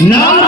No.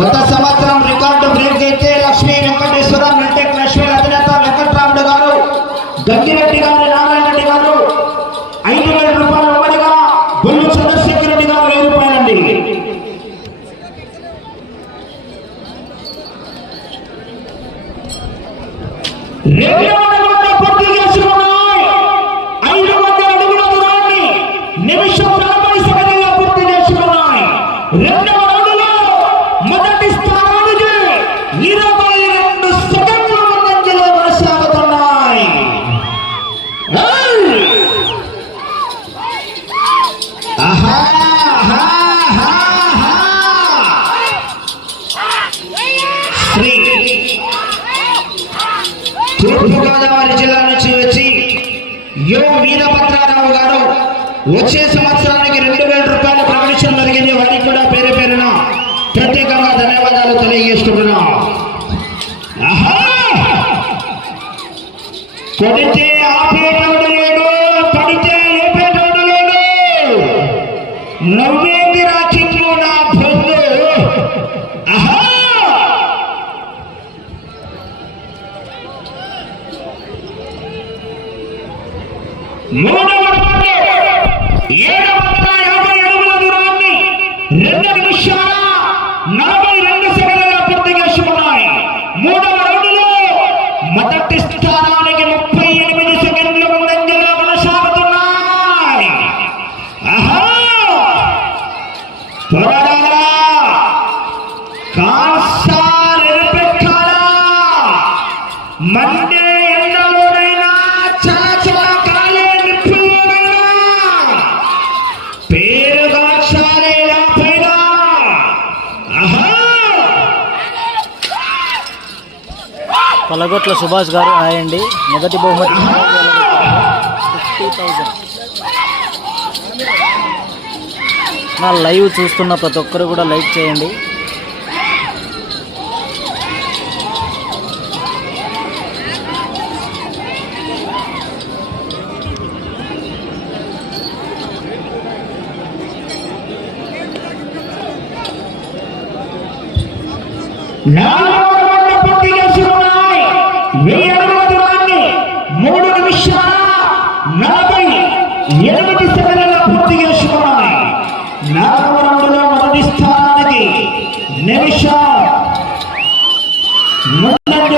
गत समाज శ్రీ తూర్పుగోదావరి జిల్లా నుంచి వచ్చి యో వీరభద్రారావు గారు వచ్చే సంవత్సరానికి రెండు వేల రూపాయలు ప్రకటించడం జరిగింది. వారికి కూడా పేరు పేరున ప్రత్యేకంగా ధన్యవాదాలు తెలియజేసుకుంటున్నాం. కొడితే మూడవ నలభై పలగొట్ల సుభాష్ గారు ఆయండి మొదటి బహుమతి థౌజండ్ నా లైవ్ చూస్తున్న ప్రతి ఒక్కరు కూడా లైక్ చేయండి No! Nemisha, manda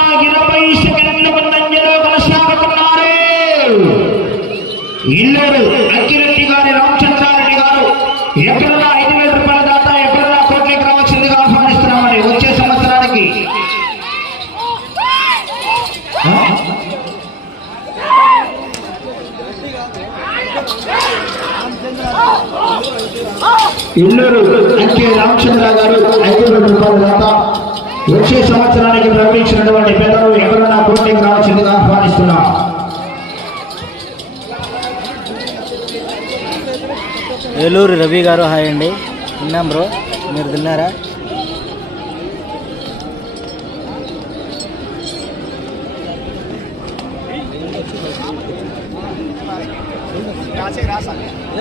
Illur అంకే Ramachandra గారు ఐదు వేల రూపాయల దాకా వచ్చే సంవత్సరానికి ప్రకటించినటువంటి పెద్దలు ఎవరన్నా కోట్లకి రావాల్సిందిగా ఆహ్వానిస్తున్నాం. ఏలూరు రవి గారు హాయ్ అండి. తిన్నాం బ్రో? మీరు తిన్నారా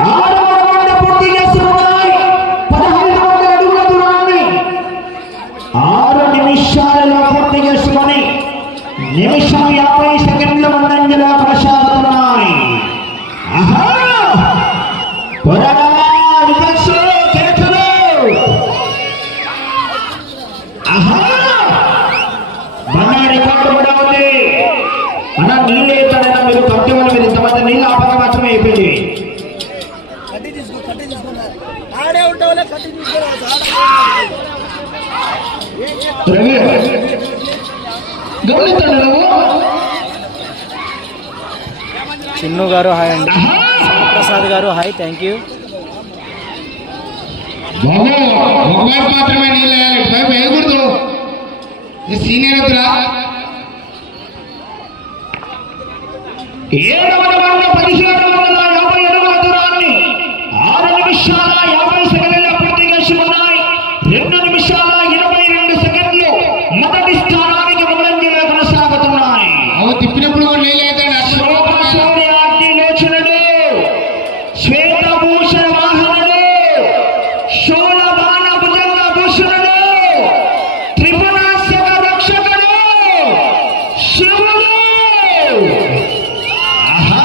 ఆరవ నిమిషం యాభై సెకండ్ల చిన్ను గారు హాయ్ అండి ప్రసాద్ గారు హాయ్ థ్యాంక్ యూ బాబు ఒకవైపు మాత్రమే నీళ్ళు వేయాలి ఇటువైపు వేయకూడదు ఇది సీనియర్ వద్దురా ఏడవ రౌండ్ పదిహేడు వందల యాభై అడుగుల దూరాన్ని ఆరు నిమిషాల యాభై సెకండ్ల పూర్తి చేసుకున్నాయి రెండు నిమిషాల ఇరవై రెండు సెకండ్లు మొదటి స్థానానికి ముందంజలో కొనసాగుతున్నాయి అవి తిప్పినప్పుడు కూడా నీళ్ళు వేద్దాడు శోభసూర్యాగ్నిలోచనుడు శ్వేతభూషణ వాహనుడు శూలబాణ భుజంగ భూషణుడు త్రిపురాశక రక్షకుడు శివుడు ఆహా!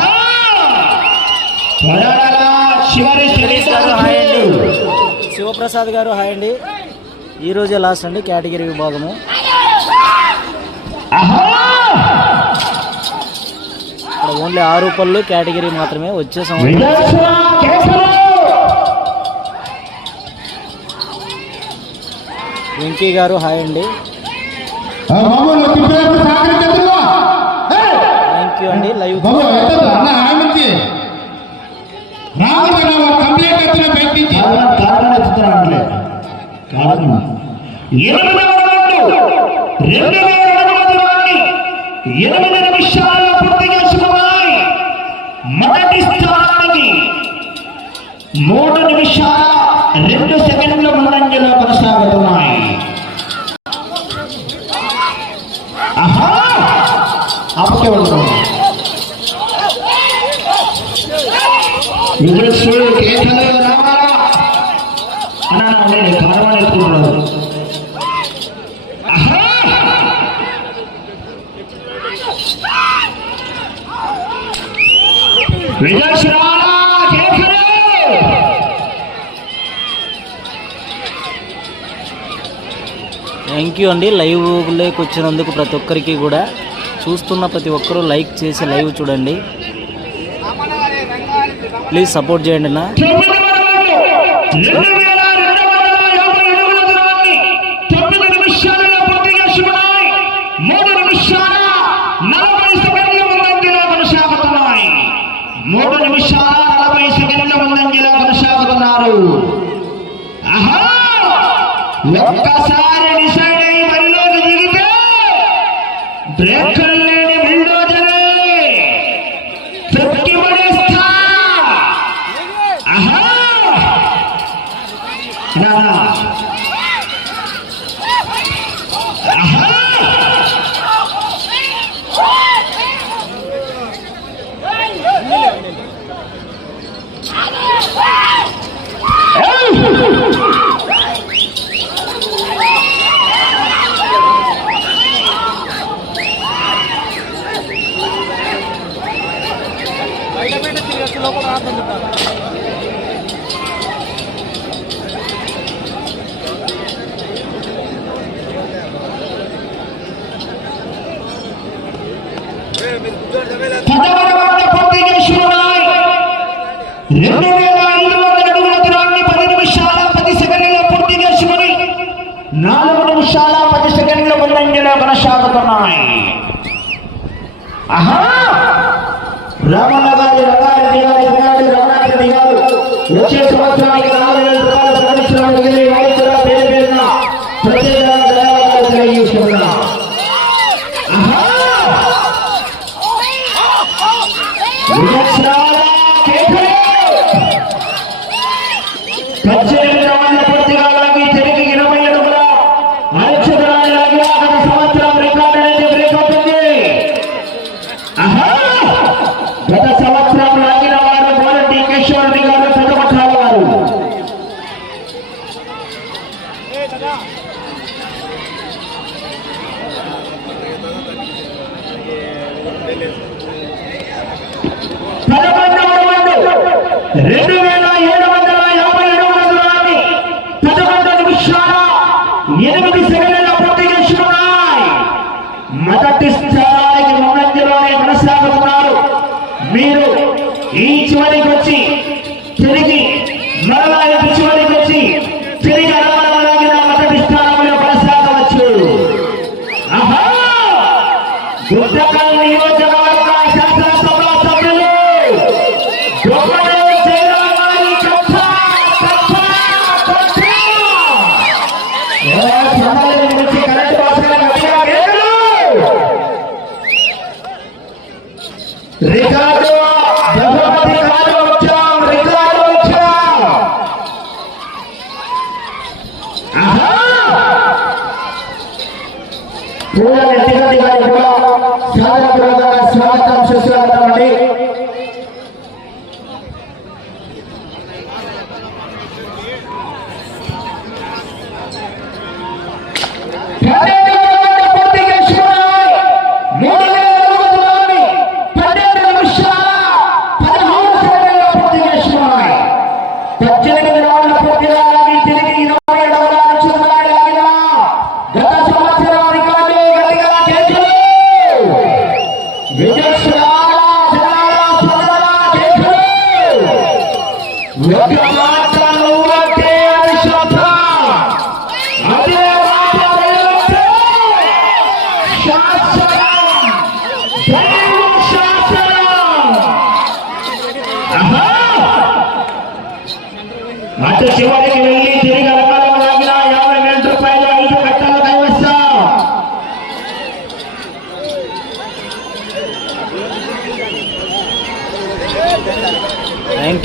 త్వరగా చివరి గణేష్ గారు హాయ్ అండి శ్రేణి శివప్రసాద్ గారు హాయ్ అండి. ఈ రోజే లాస్ట్ అండి కేటగిరీ విభాగము! ఇక్కడ ఓన్లీ ఆరు పళ్ళు కేటగిరీ మాత్రమే వచ్చే సంవత్సరం వెంకీ గారు హాయ్ అండి. థ్యాంక్ యూ అండి లైవ్ కారణం ఎనిమిదవ రౌండ్ వేల దూరాన్ని ఎనిమిది నిమిషాల్లో పూర్తి చేసుకున్నాయి. మొదటి స్థానానికి మూడు నిమిషాల రెండు సెకండ్ల ముందంజలో కొనసాగుతున్నాయి. ఆహా! వెళ్తున్నాం విజయశ్రీ థ్యాంక్ యూ అండి. లైవ్లోకి వచ్చినందుకు ప్రతి ఒక్కరికి కూడా చూస్తున్న ప్రతి ఒక్కరూ లైక్ చేసి లైవ్ చూడండి. ప్లీజ్ సపోర్ట్ చేయండి నా తొమ్మిదవ రౌండ్ రెండు వేల రెండు వందల యాభై అడుగుల దూరాన్ని తొమ్మిది నిమిషాలలో పూర్తి చేసుకున్నాయి మూడు నిమిషాల నలభై సెకండ్ల ముందంజలో కొనసాగుతున్నాయి మూడు నిమిషాల నలభై సెకండ్ల ముందంజలో కొనసాగుతున్నారు ఒక్కసారి డిసైడ్ అయ్యి బరిలోకి దిగితే బ్రేక్ ఆహా! రామన్న గారి గారు వచ్చే సంవత్సరానికి రెండు వేల ఏడు వందల యాభై ఏడు వందలని పదకొండు నిమిషాల ఎనిమిది సెకండ్ల పూర్తి చేసుకున్నాయి మొదటి స్థానానికి ఉన్నంతలోనే కొనసాగుతున్నారు. మీరు ఈ చివరికి వచ్చి తిరిగి మరలా చివరికి వచ్చి తిరిగి అడగలాగిన మొదటి స్థానంలో కొనసాగవచ్చు. ఆహా! గుడ్డకల్ నియోజక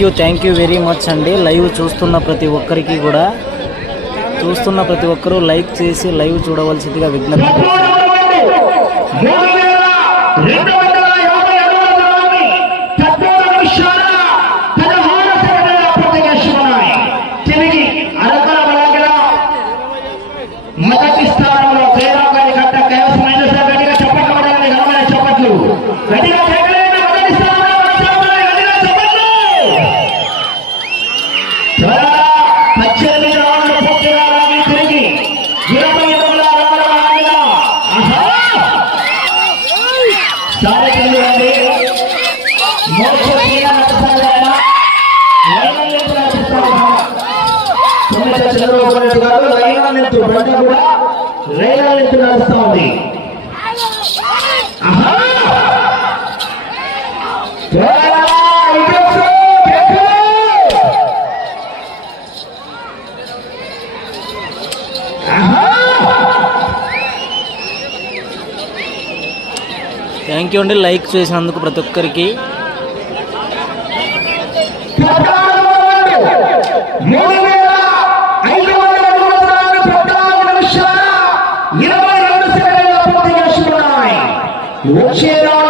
thank you thank you very much అండి. లైవ్ చూస్తున్న ప్రతి ఒక్కరికి కూడా. చూస్తున్న ప్రతి ఒక్కరూ లైక్ చేసి లైవ్ చూడవలసిందిగా విజ్ఞప్తి థ్యాంక్ యూ అండి. లైక్ చేసినందుకు ప్రతి ఒక్కరికి. మూడు সেরা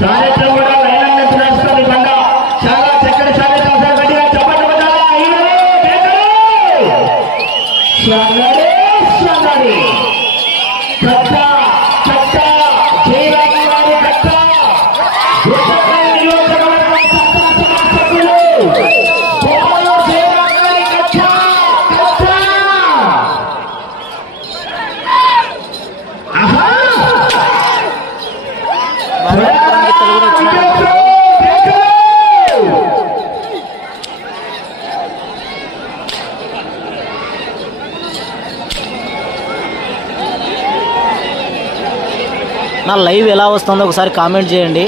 కార్యక్రమం నా లైవ్ ఎలా వస్తుందో ఒకసారి కామెంట్ చేయండి.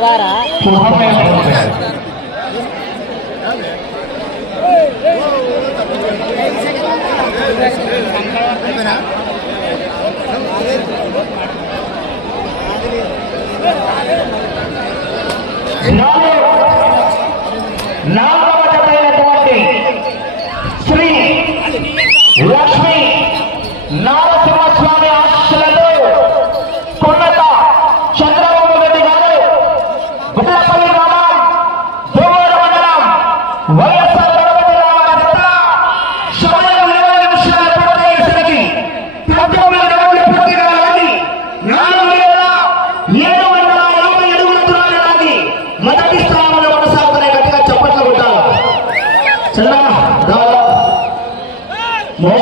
சவாரா? No,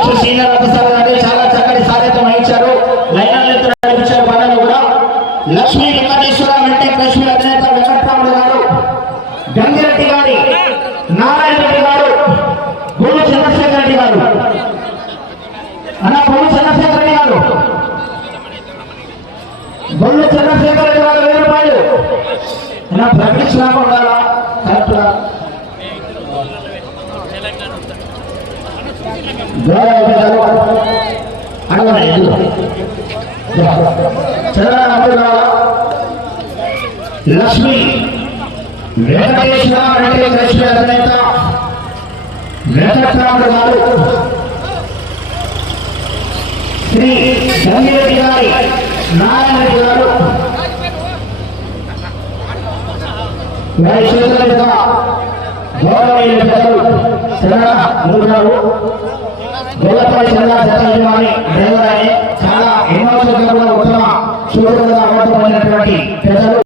మోక్ష సీనియర్ ఆఫీసర్ గారు చాలా చక్కటి సాధ్యత వహించారు. లైనల్ నడిపించారు బండలు కూడా. లక్ష్మీ వెంకటేశ్వర వెంకటేశ్వర అధినేత వెంకటరాముడు గారు గంగిరెడ్డి గారి నారాయణ రెడ్డి గారు గురు చంద్రశేఖర్ రెడ్డి గారు. అన్న గురు చంద్రశేఖర్ రెడ్డి గారు. గురు చంద్రశేఖర్ రెడ్డి గారు వెయ్యి రూపాయలు అన్న ప్రకటించినాక లక్ష్మి వెంకటేశ్వర వెంకటేశ్వర అధినేత వెంకటరాముడు గారు శ్రీ గంగిరెడ్డి గారి నారాయణ రెడ్డి గారు. వారి చేతుల మీద గౌరవమైన పెద్దలు చంద్ర మూడు గారు గొల్లపల్లి సత్యజమాని డ్రైవర్ చాలా ఎన్నో ఉత్తమ చూడగా